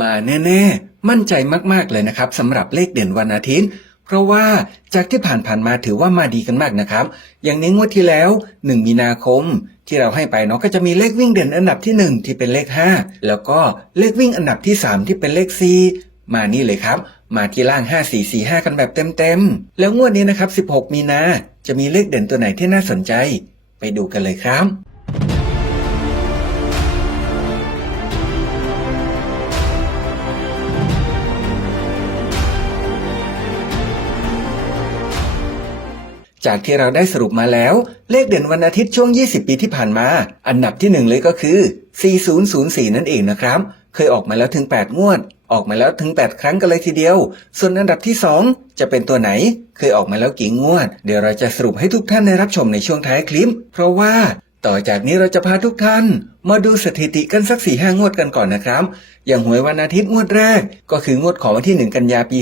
มาแน่ๆ มั่นใจมากๆเลยนะครับสำหรับเลขเด่นวันอาทิตย์ เพราะว่าจากที่ผ่านๆมาถือว่ามาดีกันมากนะครับ อย่างในงวดที่แล้ว 1 มีนาคม ที่เราให้ไปเนาะก็จะมีเลขวิ่งเด่นอันดับที่ 1 ที่เป็นเลข 5 แล้วก็เลขวิ่งอันดับที่ 3 ที่เป็นเลข 4 มานี่เลยครับ มาที่ล่าง 5 4 4 5 กันแบบเต็มๆ แล้วงวดนี้นะครับ 16 มีนาจะมีเลขเด่นตัวไหนที่น่าสนใจ ไปดูกันเลยครับ จากที่เราได้สรุปมาแล้ว เลขเด่นวันอาทิตย์ช่วง 20 ปีที่ผ่านมา อันดับที่หนึ่งเลยก็คือ 4004 นั่นเองนะครับ เคยออกมาแล้วถึง 8 งวด ออกมาแล้วถึง 8 ครั้งกันเลยทีเดียว ส่วนอันดับที่ 2 จะเป็นตัวไหน เคยออกมาแล้วกี่งวด เดี๋ยวเราจะสรุปให้ทุกท่านได้รับชมในช่วงท้ายคลิป เพราะว่าต่อจากนี้เราจะพาทุกท่าน มาดูสถิติกันสักสี่ห้างวดกันก่อนนะครับ อย่างหวยวันอาทิตย์งวดแรก ก็คืองวดของวันที่ 1 กันยาปี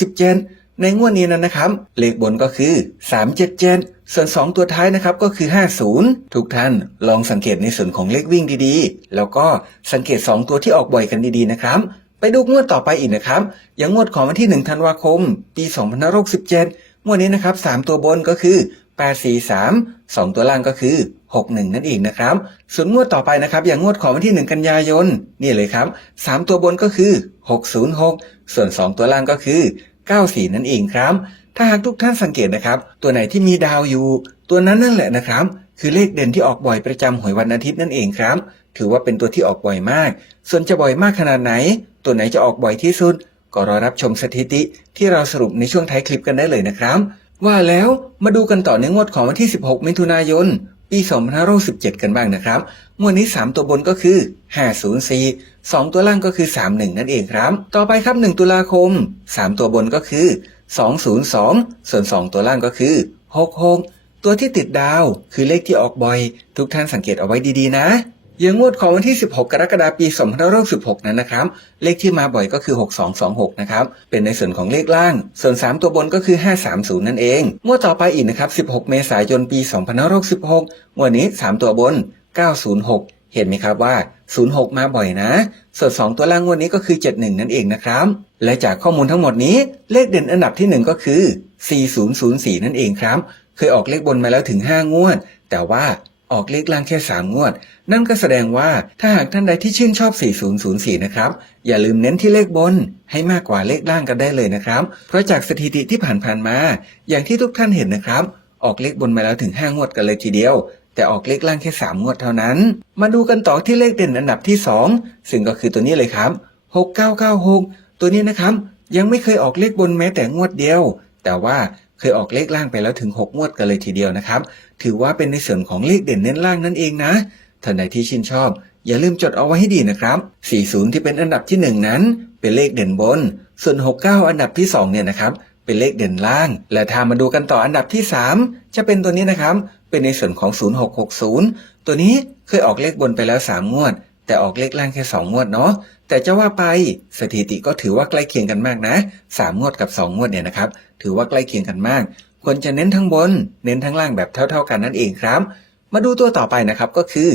2567 ในงวดนี้นั้นนะครับ เลขบนก็คือ 377 ส่วน 2 ตัวท้ายนะครับก็คือ 50 ทุกท่านลองสังเกตในส่วนของเลขวิ่งดีๆ แล้วก็สังเกต 2 ตัวที่ออกบ่อยกันดีๆนะครับ ไปดูงวดต่อไปอีกนะครับ อย่างงวดของวันที่ 1 ธันวาคม ปี2567งวดนี้นะครับ 3 ตัวบนก็คือ 843 2 ตัวล่างก็คือ 61 นั่นเองนะครับ ส่วนงวดต่อไปนะครับ อย่างงวดของวันที่ 1 กันยายนนี่เลยครับ 3 ตัวบนก็คือ 606 ส่วน 2 ตัวล่างก็คือ 94 นั่นเองครับ ถ้าหากทุกท่านสังเกตนะครับ ตัวไหนที่มีดาวอยู่ ตัวนั้นนั่นแหละนะครับ คือเลขเด่นที่ออกบ่อยประจำหวยวันอาทิตย์นั่นเองครับ ถือว่าเป็นตัวที่ออกบ่อยมาก ส่วนจะบ่อยมากขนาดไหน ตัวไหนจะออกบ่อยที่สุด ก็รอรับชมสถิติ ที่เราสรุปในช่วงท้ายคลิปกันได้เลยนะครับ ว่าแล้วมาดูกันต่อในงวดของวันที่ 16 มิถุนายน ปี2517กันบ้างนะครับงวดนี้ 3 ตัวบนก็คือ 504 2 ตัวล่างก็คือ 31 นั่นเองครับ ต่อไปครับ 1 ตุลาคม 3 ตัวบนก็คือ 202 ส่วน 2 ตัวล่างก็คือ 66 ตัวที่ติดดาวคือเลขที่ออกบ่อย ทุกท่านสังเกตเอาไว้ดีๆนะ อย่างงวดของวันที่ 16 กรกฎาคมปี 2516นั้นนะครับ เลขที่มาบ่อยก็คือ 6226 นะครับ เป็นในส่วนของเลขล่าง ส่วน 3 ตัวบนก็คือ 530 นั่นเอง งวดต่อไปอีกนะครับ 16 เมษายนปี 2516งวดนี้ 3 ตัวบน 906เห็นไหมครับว่า 06 มาบ่อยนะ ส่วน 2 ตัวล่างงวดนี้ก็คือ 71 นั่นเองนะครับ และจากข้อมูลทั้งหมดนี้ เลขเด่นอันดับที่ 1 ก็คือ 4004 นั่นเองครับ เคยออกเลขบนมาแล้วถึง 5 งวด แต่ว่า ออกเลขล่างแค่ 3 งวด นั่นก็แสดงว่าถ้าหากท่านใดที่ชื่นชอบ 4004 นะครับ อย่าลืมเน้นที่เลขบนให้มากกว่าเลขล่างกันได้เลยนะครับ เพราะจากสถิติที่ผ่านๆมา อย่างที่ทุกท่านเห็นนะครับ ออกเลขบนมาแล้วถึง 5 งวดกันเลยทีเดียว แต่ออกเลขล่างแค่ 3 งวดเท่านั้น มาดูกันต่อที่เลขเด่นอันดับที่ 2 ซึ่งก็คือตัวนี้เลยครับ 6996 ตัวนี้นะครับยังไม่เคยออกเลขบนแม้แต่งวดเดียว แต่ว่า เคยออกเลขล่างไปแล้วถึง 6 งวดกันเลยทีเดียวนะครับ ถือว่าเป็นในส่วนของเลขเด่นเน้นล่างนั่นเองนะท่านใดที่ชื่นชอบ อย่าลืมจดเอาไว้ให้ดีนะครับ 40 ที่เป็นอันดับที่ 1 นั้น เป็นเลขเด่นบน ส่วน 69 อันดับที่ 2 เนี่ยนะครับ เป็นเลขเด่นล่าง และถ้ามาดูกันต่ออันดับที่ 3 จะเป็นตัวนี้นะครับ เป็นในส่วนของ 0660 ตัวนี้เคยออกเลขบนไปแล้ว 3 งวด แต่ออกเลขล่างแค่2งวดเนาะแต่จะว่าไปสถิติก็ถือว่าใกล้เคียงกันมากนะ3งวดกับ 2 งวดเนี่ยนะครับ ถือว่าใกล้เคียงกันมาก ควรจะเน้นทั้งบน เน้นทั้งล่างแบบเท่า ๆ กันนั่นเองครับ มาดูตัวต่อไปนะครับก็คือ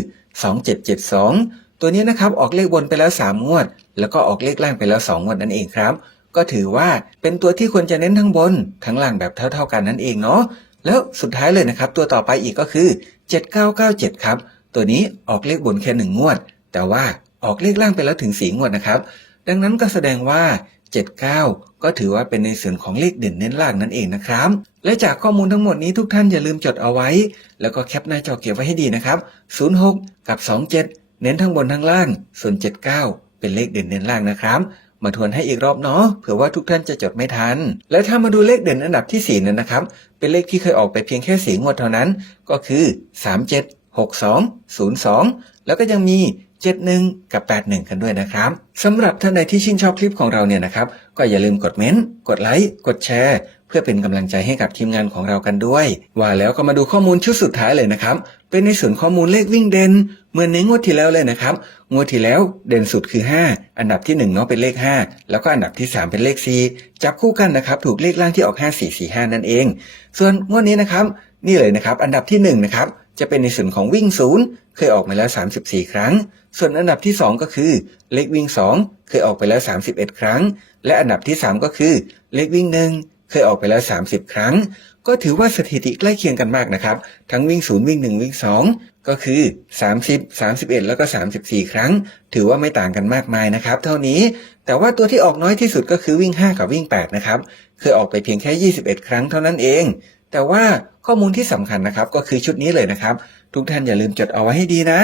2772 ตัวนี้นะครับออกเลขบนไปแล้ว 3 งวด แล้วก็ออกเลขล่างไปแล้ว 2 งวดนั่นเองครับ ก็ถือว่าเป็นตัวที่ควรจะเน้นทั้งบน ทั้งล่างแบบเท่า ๆกันนั่นเองเนาะแล้วสุดท้ายเลยนะครับ ตัวต่อไปอีกก็คือ 7997 ครับ ตัวนี้ออกเลขบนแค่หนึ่งงวด แต่ว่าออกเลขล่างไปแล้วถึงสีงวดนะครับ ดังนั้นก็แสดงว่า 79 ก็ถือว่าเป็นในส่วนของเลขเด่นเน้นล่างนั่นเองนะครับ และจากข้อมูลทั้งหมดนี้ทุกท่านอย่าลืมจดเอาไว้ แล้วก็แคปหน้าจอเก็บไว้ให้ดีนะครับ 06 กับ 27 เน้นทั้งบนทั้งล่าง ส่วน 79 เป็นเลขเด่นเน้นล่างนะครับมาทวนให้อีกรอบเนาะเผื่อว่าทุกท่านจะจดไม่ทัน และถ้ามาดูเลขเด่นอันดับที่4นั้นนะครับ เป็นเลขที่เคยออกไปเพียงแค่สีงวดเท่านั้น ก็คือ 37 62 02 แล้วก็ยังมี 71 กับ 81 กันด้วยนะครับสำหรับท่านใดที่ชื่นชอบคลิปของเราเนี่ยนะครับ ก็อย่าลืมกดเม้นต์กดไลค์กดแชร์ เพื่อเป็นกำลังใจให้กับทีมงานของเรากันด้วย ว่าแล้วก็มาดูข้อมูลชุดสุดท้ายเลยนะครับ เป็นในส่วนข้อมูลเลขวิ่งเด่นเหมือนในงวดที่แล้วเลยนะครับ งวดที่แล้วเด่นสุดคือ 5 อันดับที่1เนาะเป็นเลข 5 แล้วก็อันดับที่ 3 เป็นเลข 4 จับคู่กันนะครับ ถูกเลขล่างที่ออก 5 4 4 5 นั่นเอง ส่วนงวดนี้นะครับ นี่เลยนะครับ อันดับที่1นะครับจะเป็นในส่วนของวิ่งศูนย์เคยออกมาแล้ว 34 ครั้ง ส่วนอันดับที่ 2 ก็คือเลขวิ่ง 2 เคยออกไปแล้ว 31 ครั้ง และอันดับที่ 3 ก็คือเลขวิ่งหนึ่งเคยออกไปแล้ว 30 ครั้ง ก็ถือว่าสถิติใกล้เคียงกันมากนะครับ ทั้งวิ่งศูนย์วิ่งหนึ่งวิ่งสองก็คือ 30 31 แล้วก็ 34 ครั้ง ถือว่าไม่ต่างกันมากมายนะครับ เท่านี้แต่ว่าตัวที่ออกน้อยที่สุดก็คือวิ่ง 5 กับวิ่ง 8 นะครับ เคยออกไปเพียงแค่ 21 ครั้งเท่านั้นเอง แต่ว่าข้อมูลที่สำคัญนะครับ ก็คือชุดนี้เลยนะครับ ทุกท่านอย่าลืมจดเอาไว้ให้ดีนะ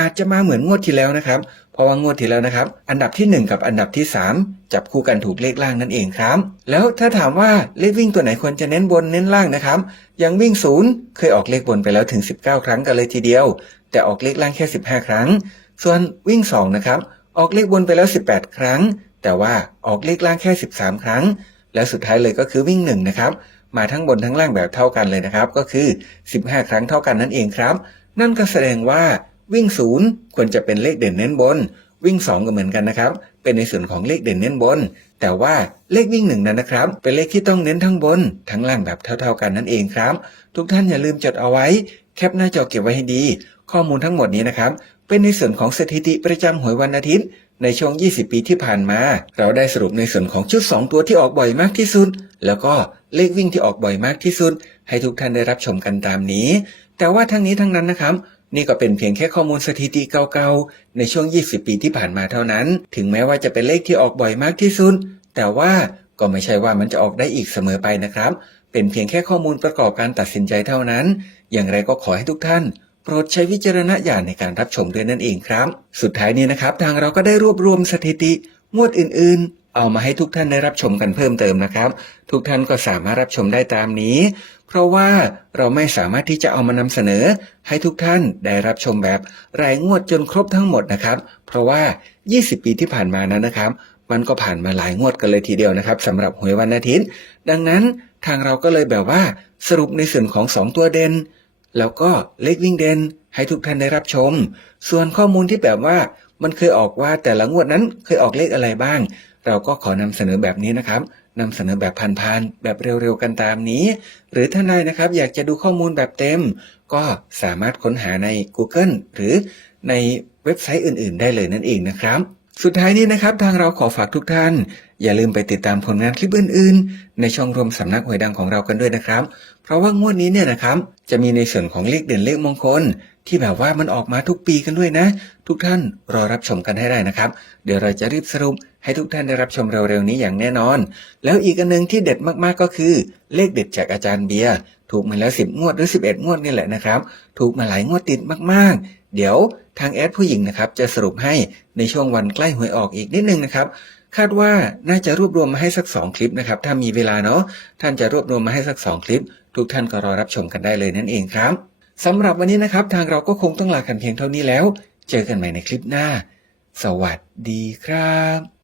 อาจจะมาเหมือนงวดที่แล้วนะครับ เพราะว่างวดที่แล้วนะครับ อันดับที่ 1 กับอันดับที่ 3 จับคู่กันถูกเลขล่างนั่นเองครับ แล้วถ้าถามว่าเลขวิ่งตัวไหนควรจะเน้นบนเน้นล่างนะครับอย่างวิ่งศูนย์เคยออกเลขบนไปแล้วถึง 19 ครั้งกันเลยทีเดียว แต่ออกเลขล่างแค่ 15 ครั้ง ส่วนวิ่ง2นะครับออกเลขบนไปแล้ว 18 ครั้ง แต่ว่าออกเลขล่างแค่ 13 ครั้ง และสุดท้ายเลยก็คือวิ่ง1นะครับ มาทั้งบนทั้งล่างแบบเท่ากันเลยนะครับ ก็คือ 15 ครั้งเท่ากันนั่นเองครับ นั่นก็แสดงว่าวิ่งศูนย์ควรจะเป็นเลขเด่นเน้นบน วิ่ง 2 ก็เหมือนกันนะครับ เป็นในส่วนของเลขเด่นเน้นบน แต่ว่าเลขวิ่งหนึ่งนั้นนะครับ เป็นเลขที่ต้องเน้นทั้งบน ทั้งล่างแบบเท่า ๆ กันนั่นเองครับ ทุกท่านอย่าลืมจดเอาไว้ แคปหน้าจอเก็บไว้ให้ดี ข้อมูลทั้งหมดนี้นะครับ เป็นในส่วนของสถิติประจำหวยวันอาทิตย์ในช่วง 20 ปีที่ผ่านมา เราได้สรุปในส่วนของชุด 2 ตัวที่ออกบ่อยมากที่สุด แล้วก็ เลขวิ่งที่ออกบ่อยมากที่สุด ให้ทุกท่านได้รับชมกันตามนี้ แต่ว่าทั้งนี้ทั้งนั้นนะครับนี่ก็เป็นเพียงแค่ข้อมูลสถิติเก่าๆ ในช่วง 20 ปีที่ผ่านมาเท่านั้น ถึงแม้ว่าจะเป็นเลขที่ออกบ่อยมากที่สุด แต่ว่าก็ไม่ใช่ว่ามันจะออกได้อีกเสมอไปนะครับ เป็นเพียงแค่ข้อมูลประกอบการตัดสินใจเท่านั้น อย่างไรก็ขอให้ทุกท่าน โปรดใช้วิจารณญาณในการรับชมด้วยนั่นเองครับ สุดท้ายนี้นะครับ ทางเราก็ได้รวบรวมสถิติงวดอื่นๆ เอามาให้ทุกท่านได้รับชมกันเพิ่มเติมนะครับ ทุกท่านก็สามารถรับชมได้ตามนี้ เพราะว่าเราไม่สามารถที่จะเอามานำเสนอ ให้ทุกท่านได้รับชมแบบรายงวดจนครบทั้งหมดนะครับ เพราะว่า 20 ปีที่ผ่านมานั้นนะครับ มันก็ผ่านมาหลายงวดกันเลยทีเดียวนะครับสำหรับหวยวันอาทิตย์ ดังนั้นทางเราก็เลยแบบว่าสรุปในส่วนของ 2 ตัวเด่นแล้วก็เลขวิ่งเด่นให้ทุกท่านได้รับชม ส่วนข้อมูลที่แบบว่ามันเคยออกว่าแต่ละงวดนั้นเคยออกเลขอะไรบ้าง เราก็ขอนำเสนอแบบนี้นะครับนำเสนอแบบพันๆแบบเร็วๆกันตามนี้ หรือท่านใดนะครับ อยากจะดูข้อมูลแบบเต็ม ก็สามารถค้นหาใน Google หรือในเว็บไซต์อื่นๆ ได้เลยนั่นเองนะครับ สุดท้ายนี้นะครับทางเราขอฝากทุกท่าน อย่าลืมไปติดตามผลงานคลิปอื่น ๆ ในช่องรวมสำนักหวยดังของเรากันด้วยนะครับ เพราะว่างวดนี้เนี่ยนะครับจะมีในส่วนของเลขเด่นเลขมงคล ที่แบบว่ามันออกมาทุกปีกันด้วยนะ ทุกท่านรอรับชมกันให้ได้นะครับ เดี๋ยวเราจะรีบสรุปให้ทุกท่านได้รับชมเร็วๆนี้อย่างแน่นอน แล้วอีกอันหนึงที่เด็ดมากๆก็คือ เลขเด็ดจากอาจารย์เบียร์ถูกมาแล้ว 10 งวดหรือ 11 งวดนี่แหละนะครับ ถูกมาหลายงวดติดมากๆ เดี๋ยวทางแอดผู้หญิงนะครับจะสรุปให้ในช่วงวันใกล้หวยออกอีกนิดนึงนะครับคาดว่าน่าจะรวบรวมมาให้สัก 2 คลิปนะครับ ถ้ามีเวลาเนาะท่านจะรวบรวมมาให้สัก 2 คลิป ทุกท่านก็รอรับชมกันได้เลยนั่นเองครับ สำหรับวันนี้นะครับ ทางเราก็คงต้องลากันเพียงเท่านี้แล้ว เจอกันใหม่ในคลิปหน้า สวัสดีครับ